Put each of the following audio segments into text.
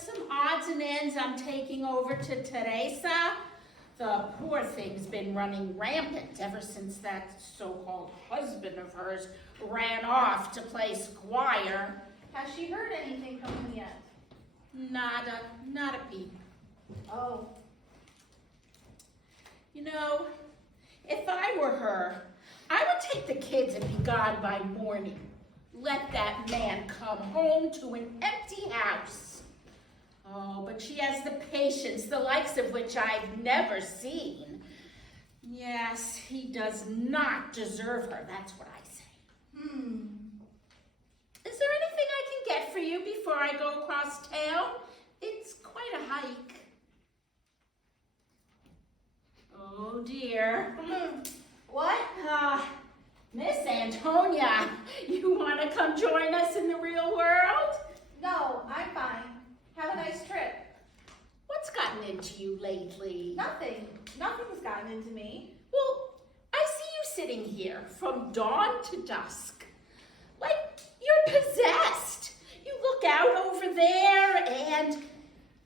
just some odds and ends I'm taking over to Teresa. The poor thing's been running rampant ever since that so-called husband of hers ran off to play squire. Has she heard anything from him yet? Not a peep. Oh. You know, if I were her, I would take the kids and be gone by morning. Let that man come home to an empty house. Oh, but she has the patience, the likes of which I've never seen. Yes, he does not deserve her, that's what I say. Is there anything I can get for you before I go across town? It's quite a hike. Oh dear. What? Miss Antonia, you want to come join us in the real world? No, I'm fine. Have a nice trip. What's gotten into you lately? Nothing. Nothing's gotten into me. Well, I see you sitting here from dawn to dusk. Like you're possessed. You look out over there and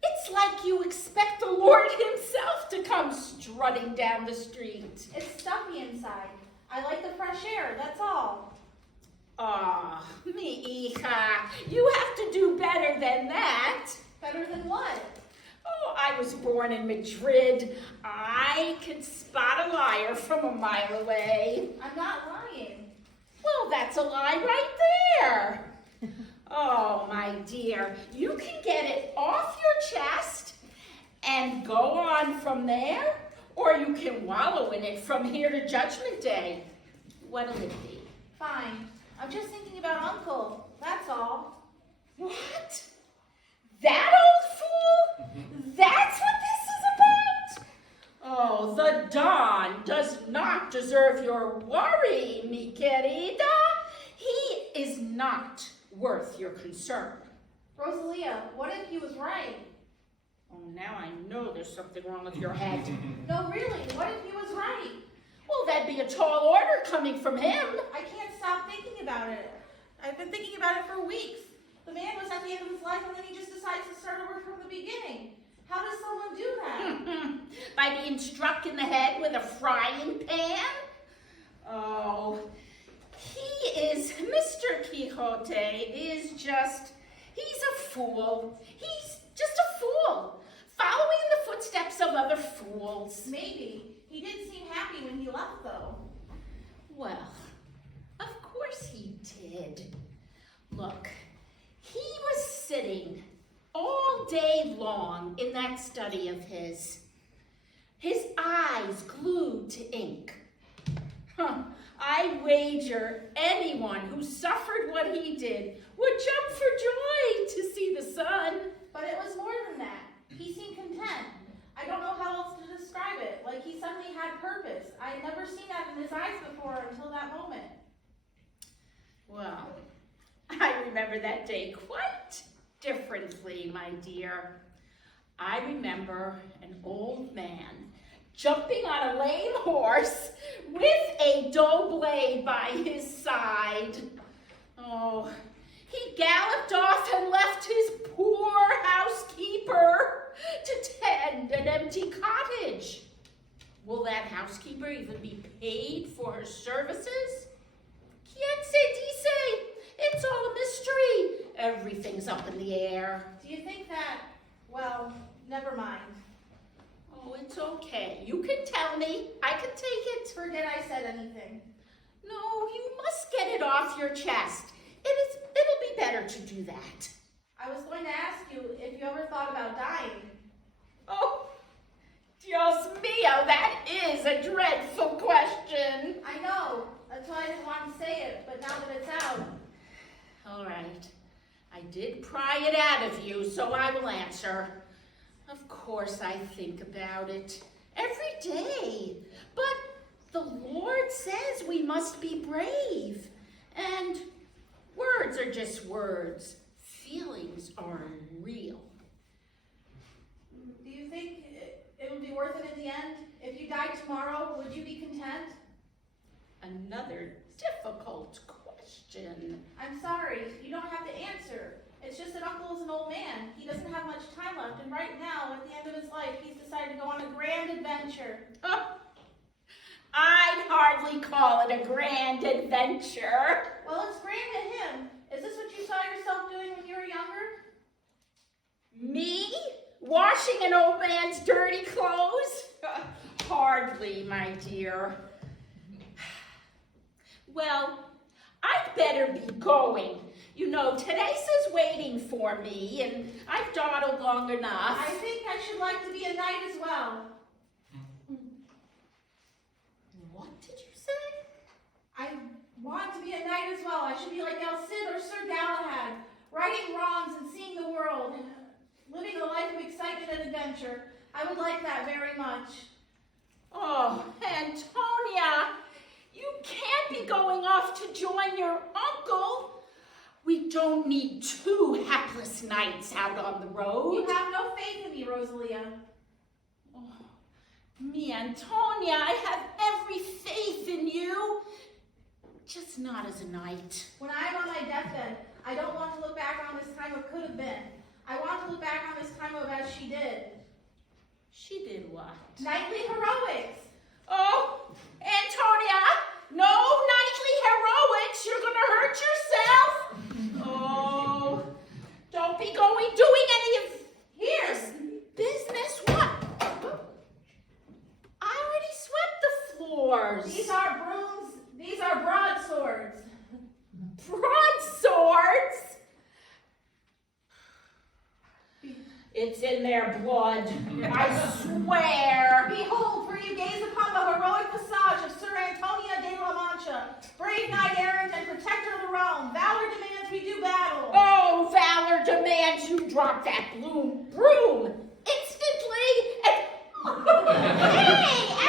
it's like you expect the Lord himself to come strutting down the street. It's stuffy inside. I like the fresh air, that's all. Ah, mi hija, you have to do better than that. Better than what? Oh, I was born in Madrid. I can spot a liar from a mile away. I'm not lying. Well, that's a lie right there. Oh, my dear, you can get it off your chest and go on from there, or you can wallow in it from here to Judgment Day. What'll it be? Fine. I'm just thinking about Uncle, that's all. What? That old fool? That's what this is about? Oh, the Don does not deserve your worry, mi querida. He is not worth your concern. Rosalia, what if he was right? Oh, now I know there's something wrong with your head. No, really, what if he was right? Well, that'd be a tall order coming from him. I can't stop thinking about it. I've been thinking about it for weeks. The man was at the end of his life and then he just decides to start over from the beginning. How does someone do that? By being struck in the head with a frying pan? Oh, Mr. Quixote is just, he's a fool. He's just a fool, following the footsteps of other fools. Maybe. He did seem happy when he left, though. Well, of course he did. Look, he was sitting all day long in that study of his eyes glued to ink. I wager anyone who suffered what he did would jump for joy to see the sun. But it was more than that. He seemed content. I don't know how else to describe it. Like he suddenly had purpose. I had never seen that in his eyes before until that moment. Well, I remember that day quite differently, my dear. I remember an old man jumping on a lame horse with a dull blade by his side. Oh, he galloped off and left his poor housekeeper to tend an empty cottage. Will that housekeeper even be paid for her services? Quien se dice? It's all a mystery. Everything's up in the air. Do you think that, well, never mind. Oh, it's okay. You can tell me. I can take it. Forget I said anything. No, you must get it off your chest. It'll be better to do that. I was going to ask you if you ever thought about dying. Oh, Dios mío, that is a dreadful question. I know. That's why I didn't want to say it, but now that it's out. All right. I did pry it out of you, so I will answer. Of course I think about it every day. But the Lord says we must be brave. And words are just words. Feelings are real. Do you think it would be worth it in the end? If you died tomorrow, would you be content? Another difficult question. I'm sorry, you don't have to answer. It's just that Uncle is an old man. He doesn't have much loved, and right now, at the end of his life, he's decided to go on a grand adventure. I'd hardly call it a grand adventure. Well, it's grand to him. Is this what you saw yourself doing when you were younger? Me? Washing an old man's dirty clothes? Hardly, my dear. Well, I'd better be going. You know, Teresa's waiting for me, and I've dawdled long enough. I think I should like to be a knight as well. What did you say? I want to be a knight as well. I should be like El Cid or Sir Galahad, righting wrongs and seeing the world, living a life of excitement and adventure. I would like that very much. Oh, Antonia, you can't be going off to join your uncle. We don't need two hapless knights out on the road. You have no faith in me, Rosalia. Oh, me, Antonia, I have every faith in you. Just not as a knight. When I'm on my deathbed, I don't want to look back on this time of could have been. I want to look back on this time of as she did. She did what? Knightly heroics. Oh, Antonia, no knightly heroics. You're going to hurt yourself. Oh, don't be doing any of Here. business. What? I already swept the floors. These are brooms. These are broadswords. Broadswords? It's in their blood, I swear. Behold, for you gaze upon the heroic visage of Sir Antonio de la Mancha, brave knight errant and protector of the realm. Valor demands we do battle. Oh, valor demands you drop that broom instantly. Hey,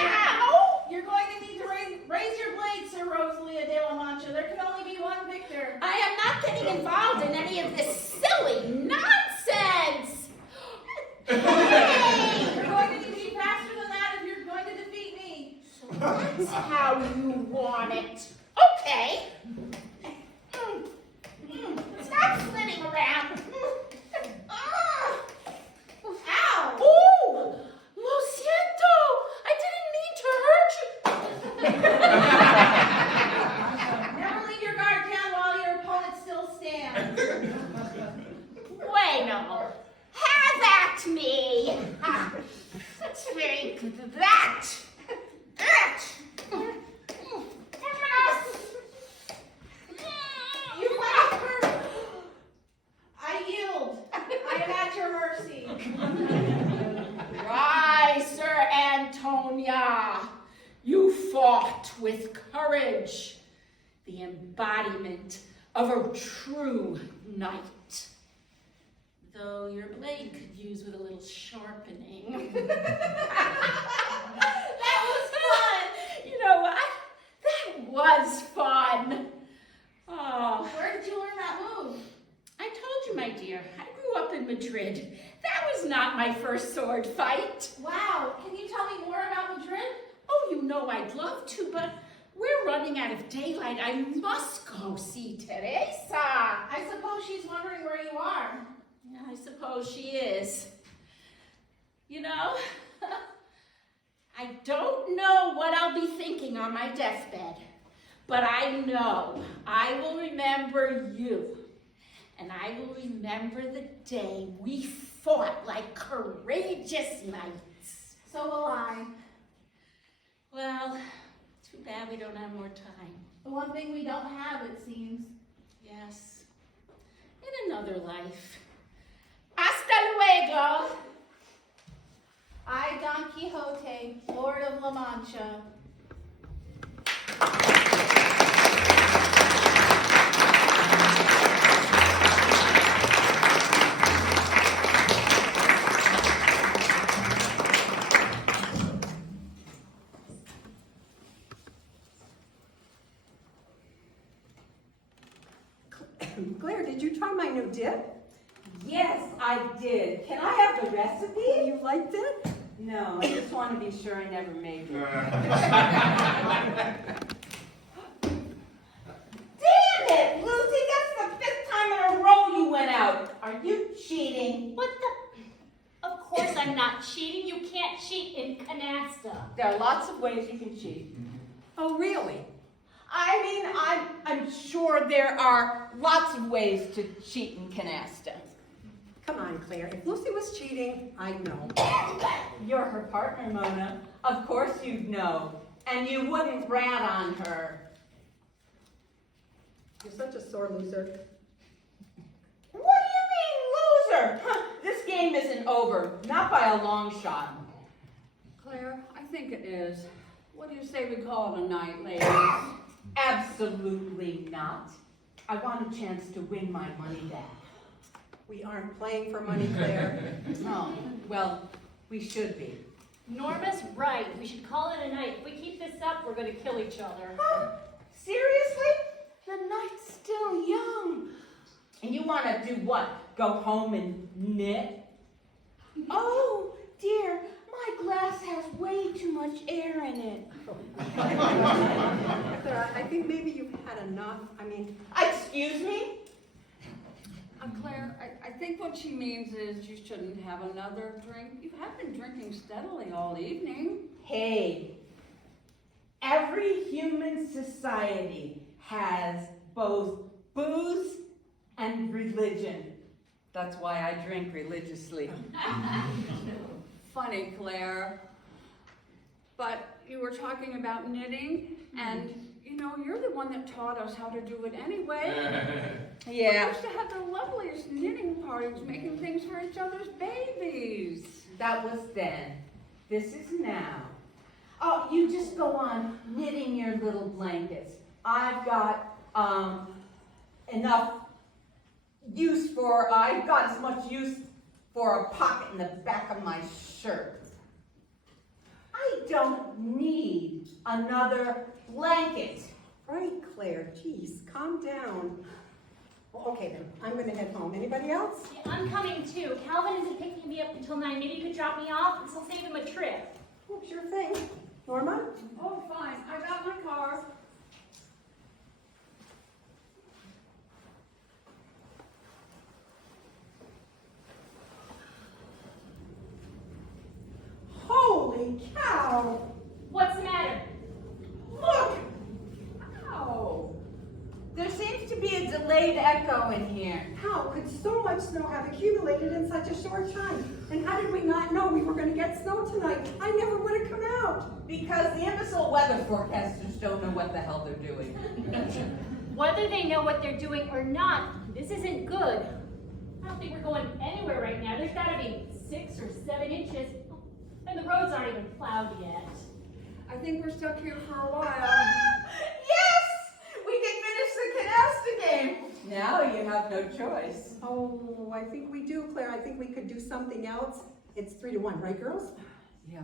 ow! You're going to need to raise your blade, Sir Rosalia de la Mancha. There can only be one victor. I am not getting involved in any of this silly nonsense. Hey! You're going to need to be faster than that if you're going to defeat me. So that's how you want it. Okay. Stop flitting around. Ow! Oh, lo siento. I didn't mean to hurt you. Never leave your guard down while your opponent still stands. Bueno, have at me. Take that. You left her. I yield. I am at your mercy. Rise, Sir Antonia. You fought with courage, the embodiment of a true knight. Though your blade could use with a little sharpening. That was fun. You know what? That was fun. Oh, Where did you learn that move? I told you, my dear, I grew up in Madrid. That was not my first sword fight. Wow. Can you tell me more about Madrid? Oh, you know I'd love to, but we're running out of daylight. I must go see Teresa. I suppose she's wondering where you are. Yeah, I suppose she is. You know, I don't know what I'll be thinking on my deathbed, but I know I will remember you, and I will remember the day we fought like courageous knights. So will I. Well, too bad we don't have more time. The one thing we don't have, it seems. Yes, in another life. Hasta luego. I, Don Quixote, Lord of La Mancha. Claire, did you try my new dip? Yes, I did. Can I have the recipe? You liked it? No, I just want to be sure I never made it. Damn it, Lucy! That's the fifth time in a row you went out. Are you cheating? What the? I'm not cheating. You can't cheat in canasta. There are lots of ways you can cheat. Oh, really? I mean, I'm sure there are lots of ways to cheat in canasta. Come on, Claire. If Lucy was cheating, I'd know. You're her partner, Mona. Of course you'd know. And you wouldn't rat on her. You're such a sore loser. What do you mean, loser? Huh, this game isn't over. Not by a long shot. Claire, I think it is. What do you say we call it a night, ladies? Absolutely not. I want a chance to win my money back. We aren't playing for money, Claire. Oh, well, we should be. Norma's right. We should call it a night. If we keep this up, we're going to kill each other. Huh? Seriously? The night's still young. And you want to do what? Go home and knit? Oh, dear, my glass has way too much air in it. Claire, I think maybe you've had enough. I mean, Excuse me? Claire, I think what she means is you shouldn't have another drink. You have been drinking steadily all evening. Hey, every human society has both booze and religion. That's why I drink religiously. Funny, Claire. But you were talking about knitting, and you know, you're the one that taught us how to do it anyway. We Yeah, used to have the loveliest knitting parties, making things for each other's babies. that was then. This is now. Oh, you just go on knitting your little blankets. I've got I've got as much use for a pocket in the back of my shirt. I don't need another blanket. right, Claire. Geez, calm down. Well, okay, then. I'm going to head home. Anybody else? Yeah, I'm coming too. Calvin isn't picking me up until 9. Maybe you could drop me off. This will save him a trip. Oh, sure thing. Norma? Oh, fine. I got my car. Holy cow! What's the matter? Look! Ow! There seems to be a delayed echo in here. How could so much snow have accumulated in such a short time? And how did we not know we were going to get snow tonight? I never would have come out. Because the imbecile weather forecasters don't know what the hell they're doing. Whether they know what they're doing or not, this isn't good. I don't think we're going anywhere right now. There's got to be 6 or 7 inches, and the roads aren't even plowed yet. I think we're stuck here for a while. Yes! We can finish the canasta game. Now you have no choice. Oh, I think we do, Claire. I think we could do something else. It's 3-1, right, girls? Yeah.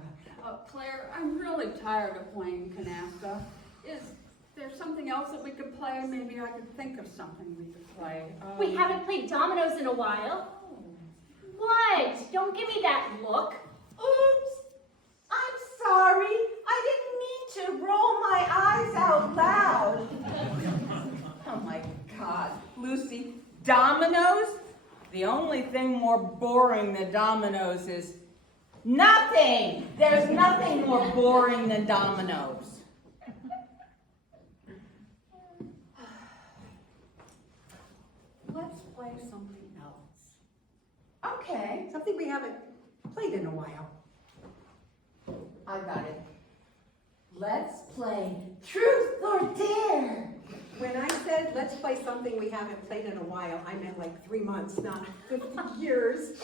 Claire, I'm really tired of playing canasta. Is there something else that we could play? Maybe I could think of something we could play. We haven't played dominoes in a while. What? Don't give me that look. Oops. I'm sorry. I didn't mean to roll my eyes out loud. Oh my God. Lucy, dominoes? The only thing more boring than dominoes is nothing. There's nothing more boring than dominoes. Let's play something else. Okay. Something we haven't played in a while. I got it. Let's play Truth or Dare. When I said let's play something we haven't played in a while, I meant like 3 months, not 50 years.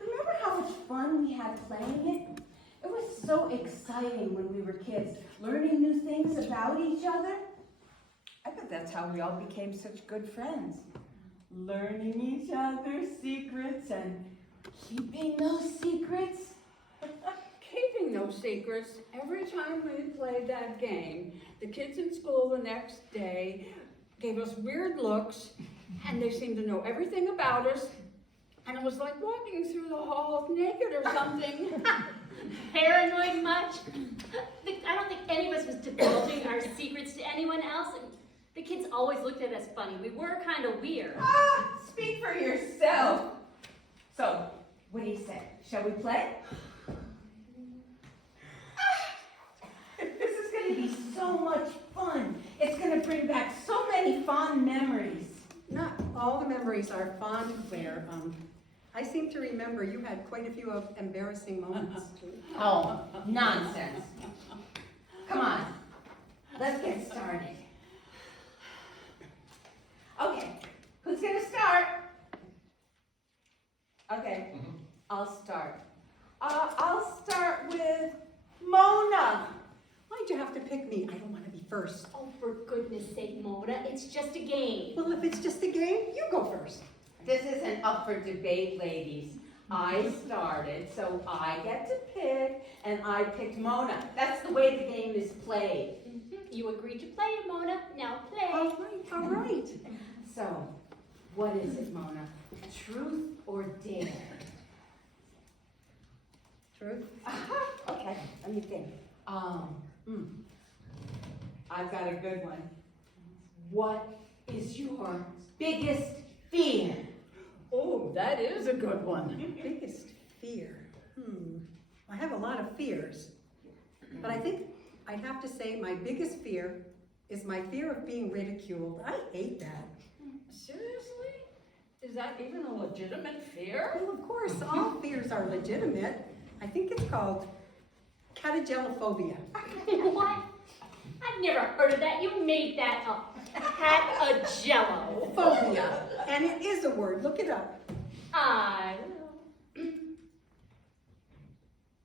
Remember how much fun we had playing it? It was so exciting when we were kids, learning new things about each other. I bet that's how we all became such good friends. Learning each other's secrets and keeping those secrets. Keeping no secrets, every time we played that game, the kids in school the next day gave us weird looks, and they seemed to know everything about us, and it was like walking through the hall naked or something. Paranoid much? I don't think any of us was divulging our secrets to anyone else. And the kids always looked at us funny. We were kind of weird. Speak for yourself. So, what do you say? Shall we play? This is going to be so much fun. It's going to bring back so many fond memories. Not all the memories are fond, Claire. I seem to remember you had quite a few of embarrassing moments. Oh, nonsense. Come on, let's get started. Okay, who's going to start? Okay, I'll start. I'll start with Mona. Why'd you have to pick me? I don't want to be first. Oh, for goodness sake, Mona, it's just a game. Well, if it's just a game, you go first. This isn't up for debate, ladies. I started, so I get to pick, and I picked Mona. That's the way the game is played. You agreed to play it, Mona. Now play. All right. So, what is it, Mona? Truth or dare? Truth? Okay, let me think. I've got a good one. What is your biggest fear? Oh, that is a good one. Biggest fear? I have a lot of fears. But I think I'd have to say my biggest fear is my fear of being ridiculed. I hate that. Seriously? Is that even a legitimate fear? Well, of course, all fears are legitimate. I think it's called catagelophobia. What? I've never heard of that. You made that up. Cat a jello. Phobia. And it is a word. Look it up. I will.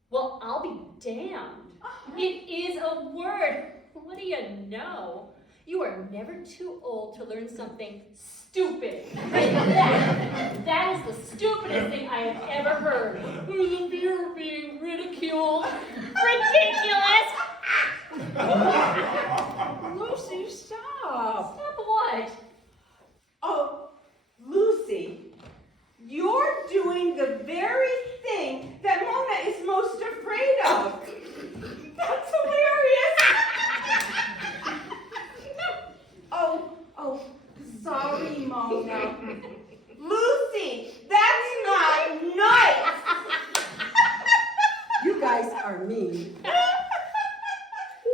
Well, I'll be damned. It is a word. What do you know? You are never too old to learn something stupid. And that is the stupidest thing I have ever heard. The fear of being ridiculed. Ridiculous! Lucy, stop. Stop what? Oh, Lucy, you're doing the very thing that Mona is most afraid of. That's hilarious. Oh, sorry, Mona. Lucy, that's not nice. You guys are mean.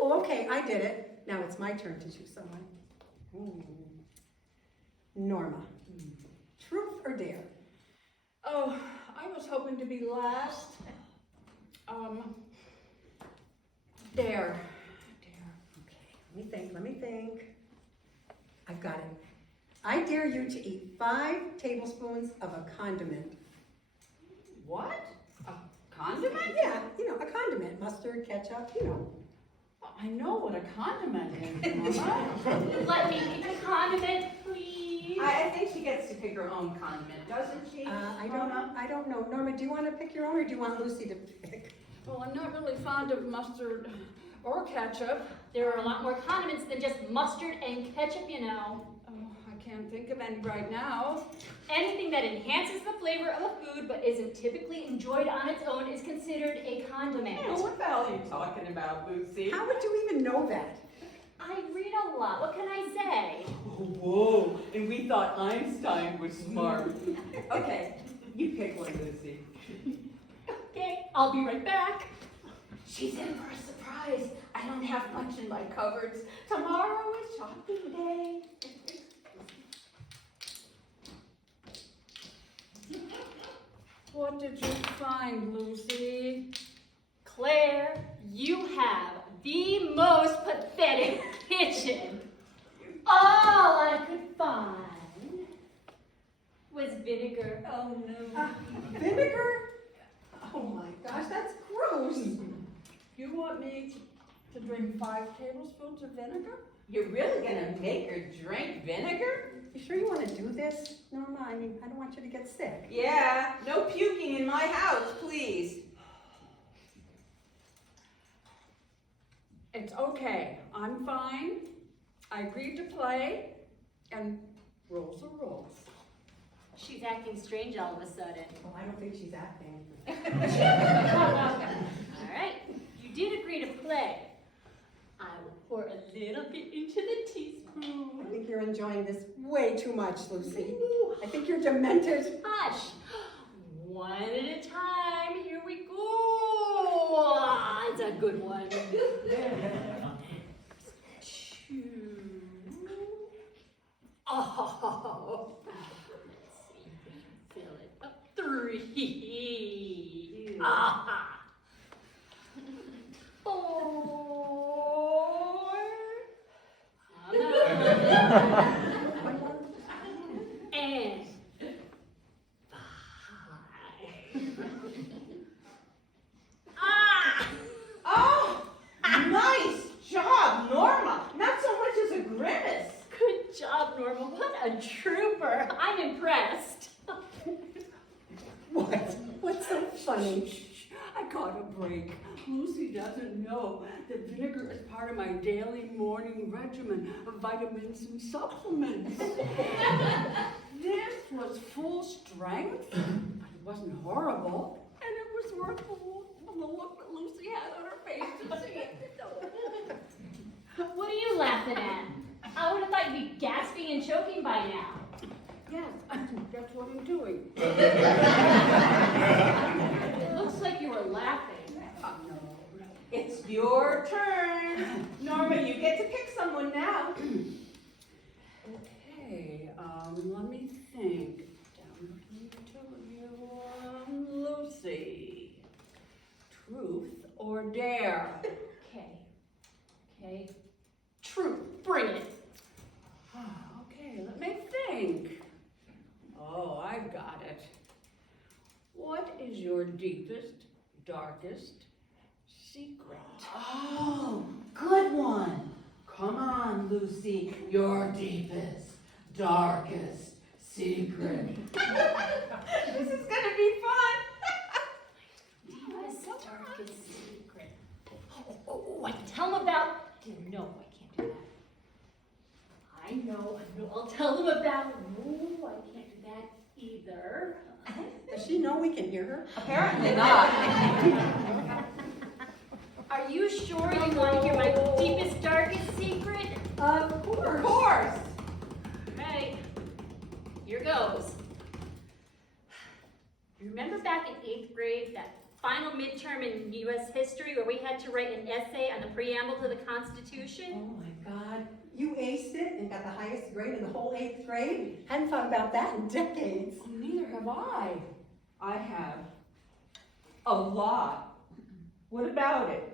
Oh, okay, I did it. Now it's my turn to choose someone. Norma. Truth or dare? Oh, I was hoping to be last. Dare. Okay, let me think. I've got it. I dare you to eat 5 tablespoons of a condiment. What? A condiment? Yeah, a condiment. Mustard, ketchup, I know what a condiment is, Mama. Let me pick a condiment, please. I think she gets to pick her own condiment, doesn't she? I don't know. Norma, do you want to pick your own or do you want Lucy to pick? Well, I'm not really fond of mustard or ketchup. There are a lot more condiments than just mustard and ketchup, you know. Oh, I can't think of any right now. Anything that enhances the flavor of a food but isn't typically enjoyed on its own is considered a condiment. What the hell are you talking about, Lucy? How would you even know that? I read a lot. What can I say? Whoa, and we thought Einstein was smart. Okay, you pick one, Lucy. Okay, I'll be right back. She's in for a surprise. I don't have much in my cupboards. Tomorrow is shopping day. What did you find, Lucy? Claire, you have the most pathetic kitchen. All I could find was vinegar. Oh, no. Vinegar? Oh my gosh, that's gross. You want me to drink 5 tablespoons of vinegar? You're really gonna make her drink vinegar? You sure you want to do this, Norma? I mean, I don't want you to get sick. Yeah, no puking in my house, please. It's okay. I'm fine. I agreed to play, and rules are rules. She's acting strange all of a sudden. Well, I don't think she's acting. All right, you did agree to play. I will pour a little bit into the teaspoon. I think you're enjoying this way too much, Lucy. I think you're demented. Hush. One at a time. good one. Oh, Fill it up. 3. Ah. 4. And 5. Ah! Oh, nice job, Norma. Not so much as a grimace. Good job, Norma. What a trooper. I'm impressed. What? What's so funny? I got a break. Lucy doesn't know that vinegar is part of my daily morning regimen of vitamins and supplements. This was full strength, but it wasn't horrible. And it was worth the look that Lucy had on her face to see it. What are you laughing at? I would have thought you'd be gasping and choking by now. Yes, that's what I'm doing. It looks like you were laughing. No. It's your turn. Norma, you get to pick someone now. Okay, let me think. Down to you, Lucy. Truth or dare? Okay. Truth. Bring it. Okay, let me think. Oh, I've got it. What is your deepest, darkest secret? Oh, good one. Come on, Lucy. Your deepest, darkest secret. This is gonna be fun. Deepest, darkest secret. Oh, I can tell them about. No, I can't do that. I know. I'll tell them about. No, I can't do that either. Does she know we can hear her? Apparently not. Are you sure you want to hear my deepest, darkest secret? Of course. Of course. Right. Here goes. You remember back in 8th grade, that final midterm in U.S. history where we had to write an essay on the preamble to the Constitution? Oh my God. You aced it and got the highest grade in the whole 8th grade? Hadn't thought about that in decades. Oh, neither have I. I have a lot. What about it?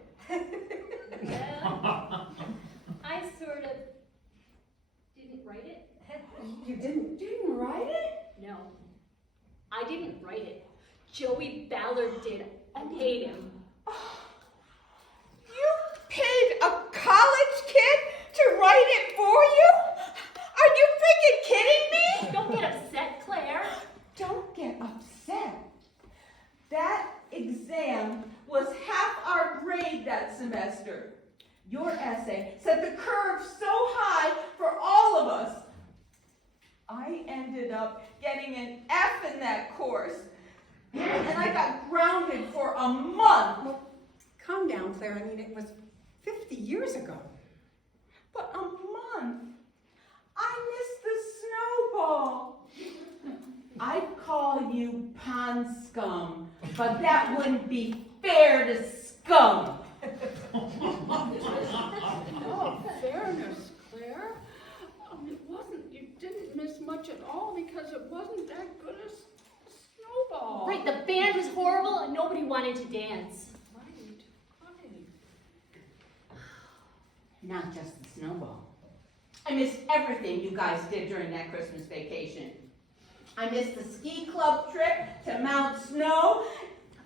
Well, I sort of didn't write it. You didn't? Didn't write it? No, I didn't write it. Joey Ballard did. I paid him. You paid a college kid to write it for you? Are you freaking kidding me? Don't get upset, Claire. Don't get upset. That exam was half our grade that semester. Your essay set the curve so high for all of us. I ended up getting an F in that course. And I got grounded for a month. Well, calm down, Claire. I mean, it was 50 years ago. But a month. I missed the snowball. I'd call you pond scum, but that wouldn't be fair to scum. Oh, fairness, Claire. It wasn't, you didn't miss much at all because it wasn't that good a snowball. Right, the band was horrible and nobody wanted to dance. Right. Not just the snowball. I missed everything you guys did during that Christmas vacation. I missed the ski club trip to Mount Snow,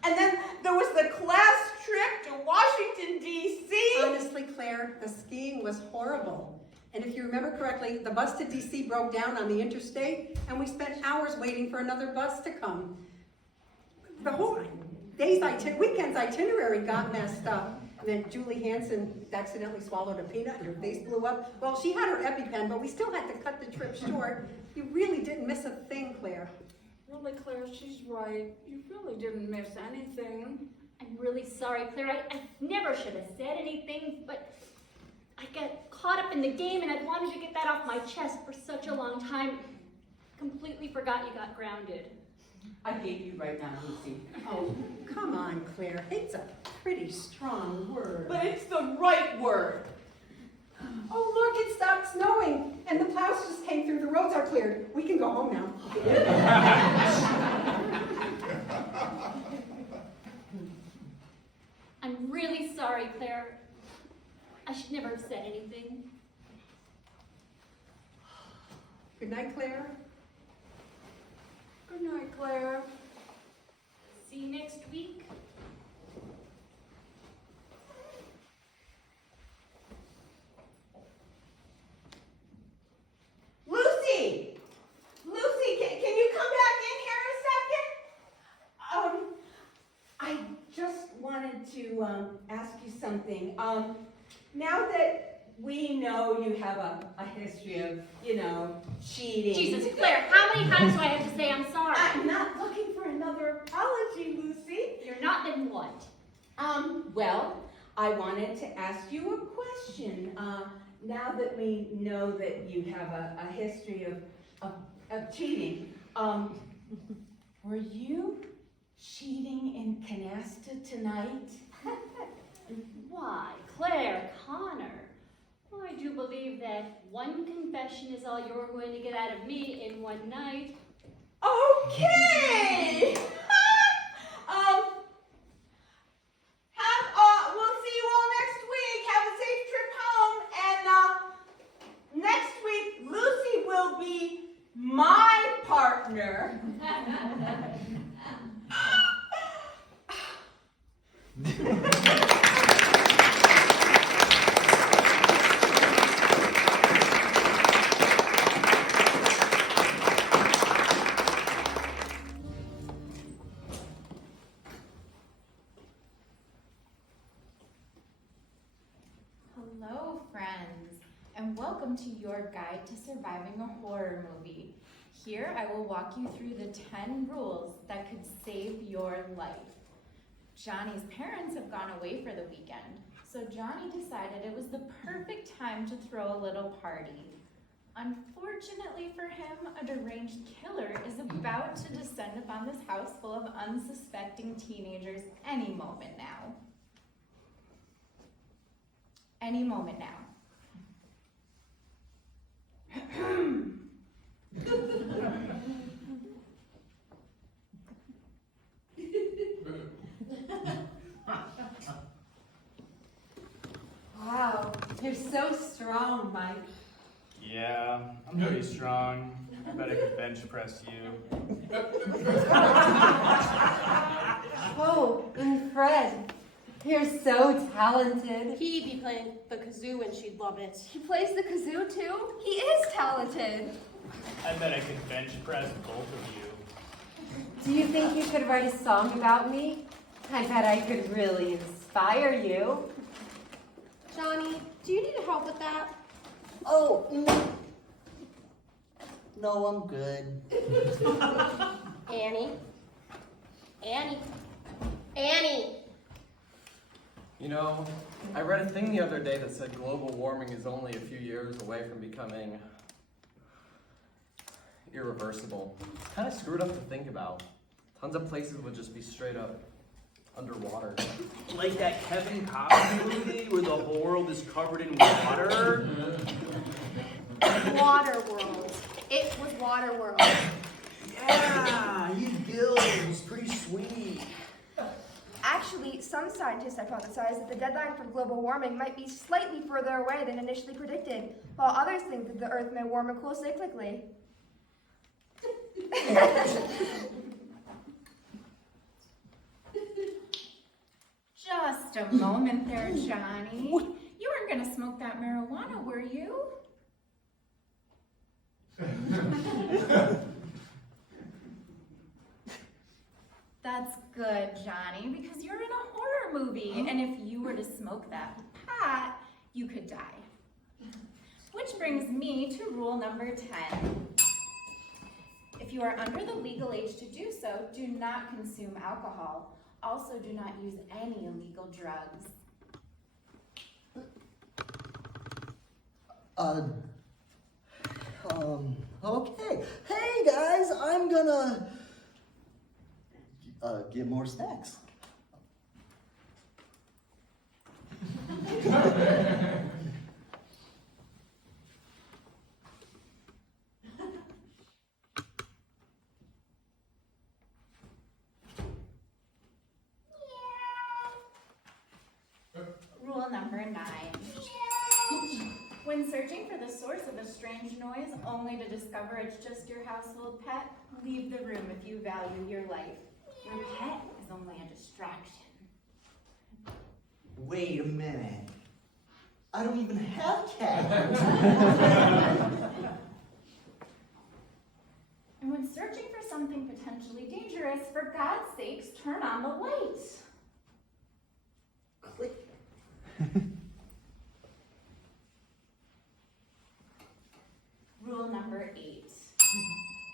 and then there was the class trip to Washington, D.C. Honestly, Claire, the skiing was horrible. And if you remember correctly, the bus to DC broke down on the interstate, and we spent hours waiting for another bus to come. The whole weekend's itinerary got messed up. And then Julie Hansen accidentally swallowed a peanut and her face blew up. Well, she had her EpiPen, but we still had to cut the trip short. You really didn't miss a thing, Claire. Really, Claire, she's right. You really didn't miss anything. I'm really sorry, Claire. I never should have said anything, but I got caught up in the game and I wanted to get that off my chest for such a long time. Completely forgot you got grounded. I gave you right now, Lucy. Oh, come on, Claire. It's a pretty strong word. But it's the right word. Oh, look, it stopped snowing, and the plows just came through. The roads are cleared. We can go home now. I'm really sorry, Claire. I should never have said anything. Good night, Claire. Good night, Claire. See you next week. Lucy! Lucy, can you come back in here a second? I just wanted to ask you something. Now that we know you have a history of, cheating. Jesus, Claire, how many times do I have to say I'm sorry? I'm not looking for another apology, Lucy. You're not, then what? Well, I wanted to ask you a question. Now that we know that you have a history of cheating, were you cheating in Canasta tonight? Why, Claire, Connor. Well, I do believe that one confession is all you're going to get out of me in one night. Okay! We'll see you all next week. Have a safe trip home. And next week, Lucy will be my partner. Hello, friends, and welcome to your guide to surviving a horror movie. Here, I will walk you through the 10 rules that could save your life. Johnny's parents have gone away for the weekend, so Johnny decided it was the perfect time to throw a little party. Unfortunately for him, a deranged killer is about to descend upon this house full of unsuspecting teenagers any moment now. Any moment now. Wow, you're so strong, Mike. Yeah, I'm pretty strong. I bet I could bench press you. Oh, and Fred, you're so talented. He'd be playing the kazoo and she'd love it. He plays the kazoo too? He is talented. I bet I could bench press both of you. Do you think you could write a song about me? I bet I could really inspire you. Johnny, do you need help with that? Oh, no, I'm good. Annie? Annie? Annie! You know, I read a thing the other day that said global warming is only a few years away from becoming irreversible. It's kind of screwed up to think about. Tons of places would just be straight up underwater. Like that Kevin Costner movie where the whole world is covered in water? Waterworld. It was Waterworld. Yeah, he's Gil. He's pretty sweet. Actually, some scientists hypothesize that the deadline for global warming might be slightly further away than initially predicted, while others think that the Earth may warm and cool cyclically. Just a moment there, Johnny. You weren't gonna smoke that marijuana, were you? That's good, Johnny, because you're in a horror movie, and if you were to smoke that pot, you could die. Which brings me to rule number 10. If you are under the legal age to do so, do not consume alcohol. Also, do not use any illegal drugs. Okay. Hey guys, I'm gonna get more snacks. Rule number 9. When searching for the source of a strange noise, only to discover it's just your household pet, leave the room if you value your life. Your pet is only a distraction. Wait a minute. I don't even have cats. And when searching for something potentially dangerous, for God's sakes, turn on the light. Click. Rule number 8.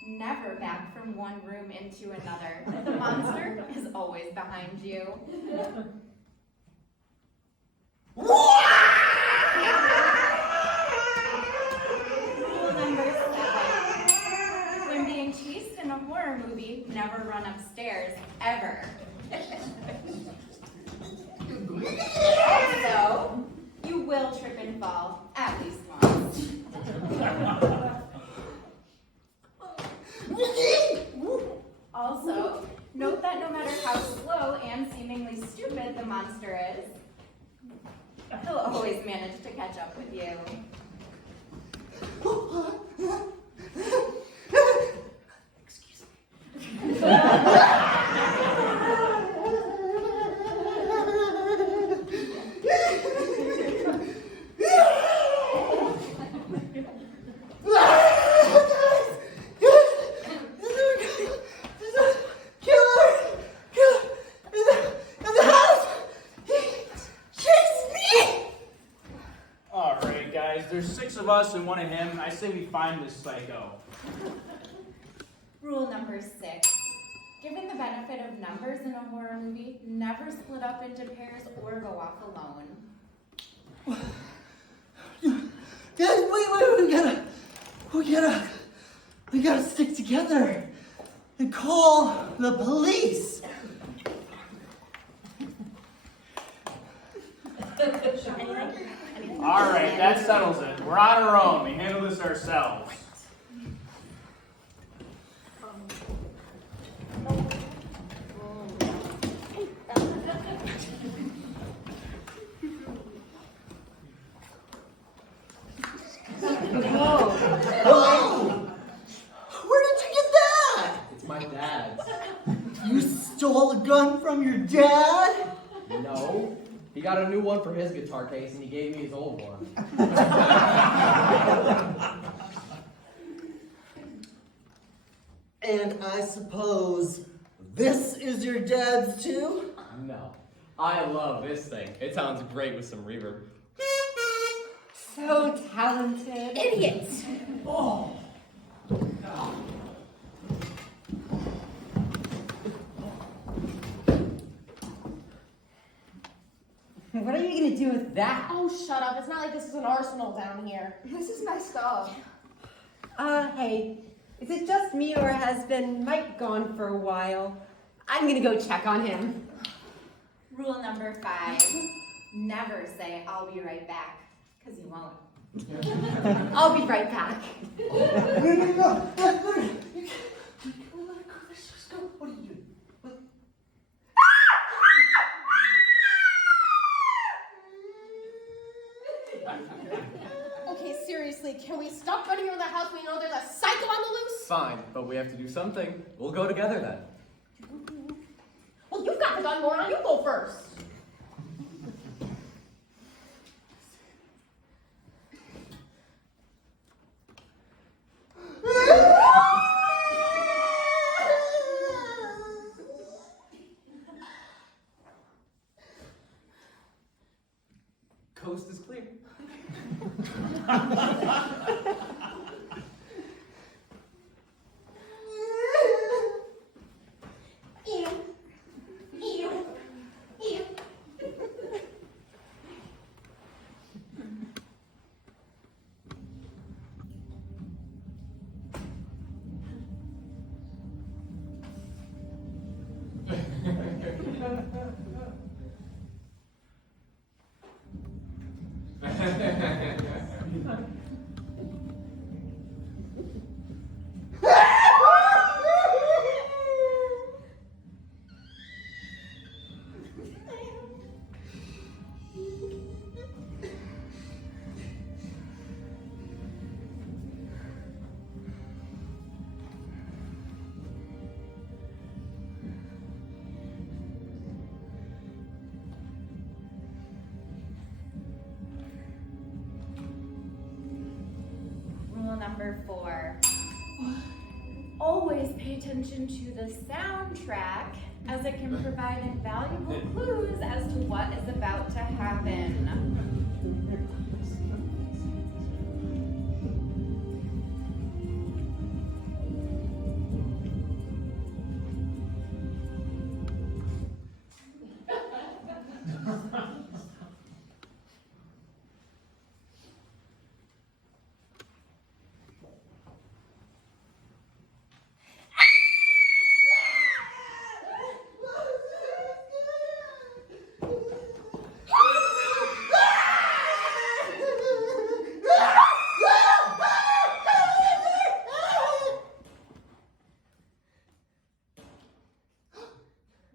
Never back from one room into another. The monster is always behind you. Rule number 7. When being chased in a horror movie, never run upstairs, ever. Also, you will trip and fall at least once. Also, note that no matter how slow and seemingly stupid the monster is, he'll always manage to catch up with you. Excuse me. Alright, guys, there's 6 of us and 1 of him. I say we find this psycho. Rule number 6. Given the benefit of numbers in a horror movie, never split up into pairs or go off alone. Guys, wait, we gotta stick together and call the police. Alright, that settles it. We're on our own. We handle this ourselves. Whoa! Where did you get that? It's my dad's. You stole a gun from your dad? No. He got a new one for his guitar case and he gave me his old one. And I suppose this is your dad's too? No. I love this thing. It sounds great with some reverb. So talented. Idiot! Oh. What are you gonna do with that? Oh, shut up. It's not like this is an arsenal down here. This is my stuff. Hey, is it just me or has been Mike gone for a while? I'm gonna go check on him. Rule number 5. Never say, "I'll be right back," because you won't. I'll be right back. No. You can't let her go. Let's go. What are you doing? Okay, seriously, can we stop running around the house? We know there's a psycho on the loose. Fine, but we have to do something. We'll go together then. Well, you've got the gun, moron. You go first. Coast is clear. attention to the soundtrack, as it can provide invaluable clues as to what is about to happen.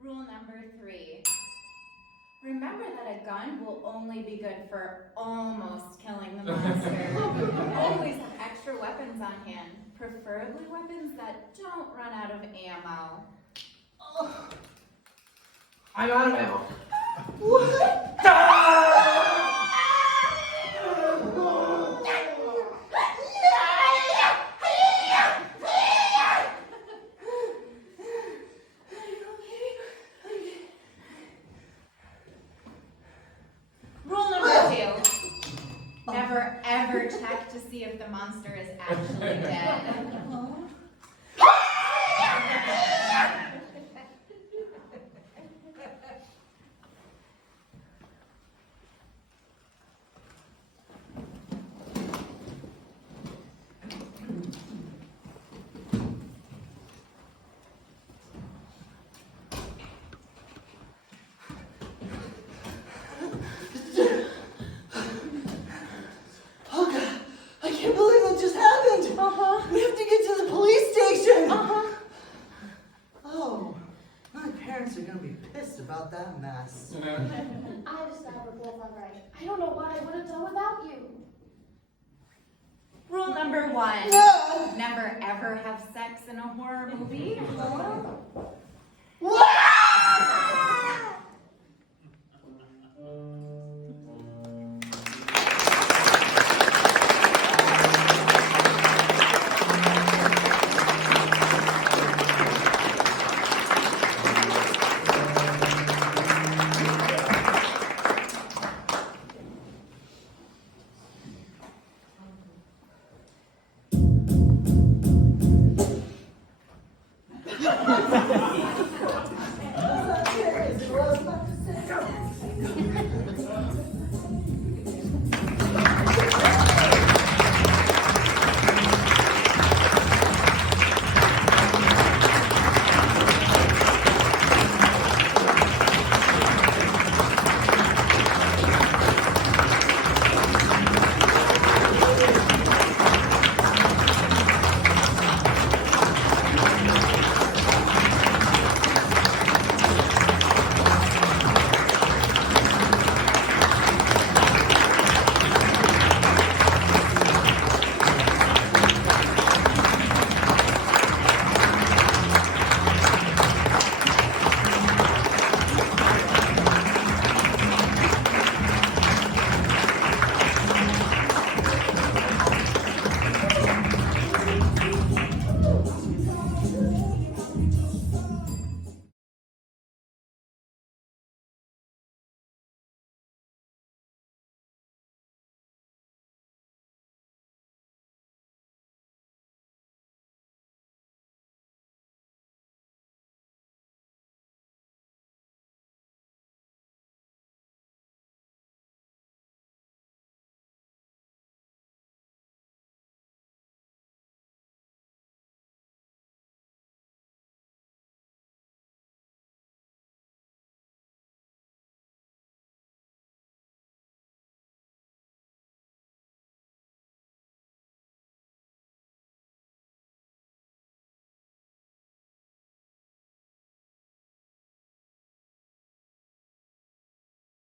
Rule number 3. Remember that a gun will only be good for almost killing the monster. Always have extra weapons on hand, preferably weapons that don't run out of ammo. I'm out of ammo. Rule number 2. Never ever check to see if the monster is actually dead. Oh God, I can't believe that just happened. We have to get to the police station. Oh, my parents are gonna be pissed about that mess. I just got we're both alright. I don't know what I would have done without you. Rule number 1. No. Never ever have sex in a horror movie. What?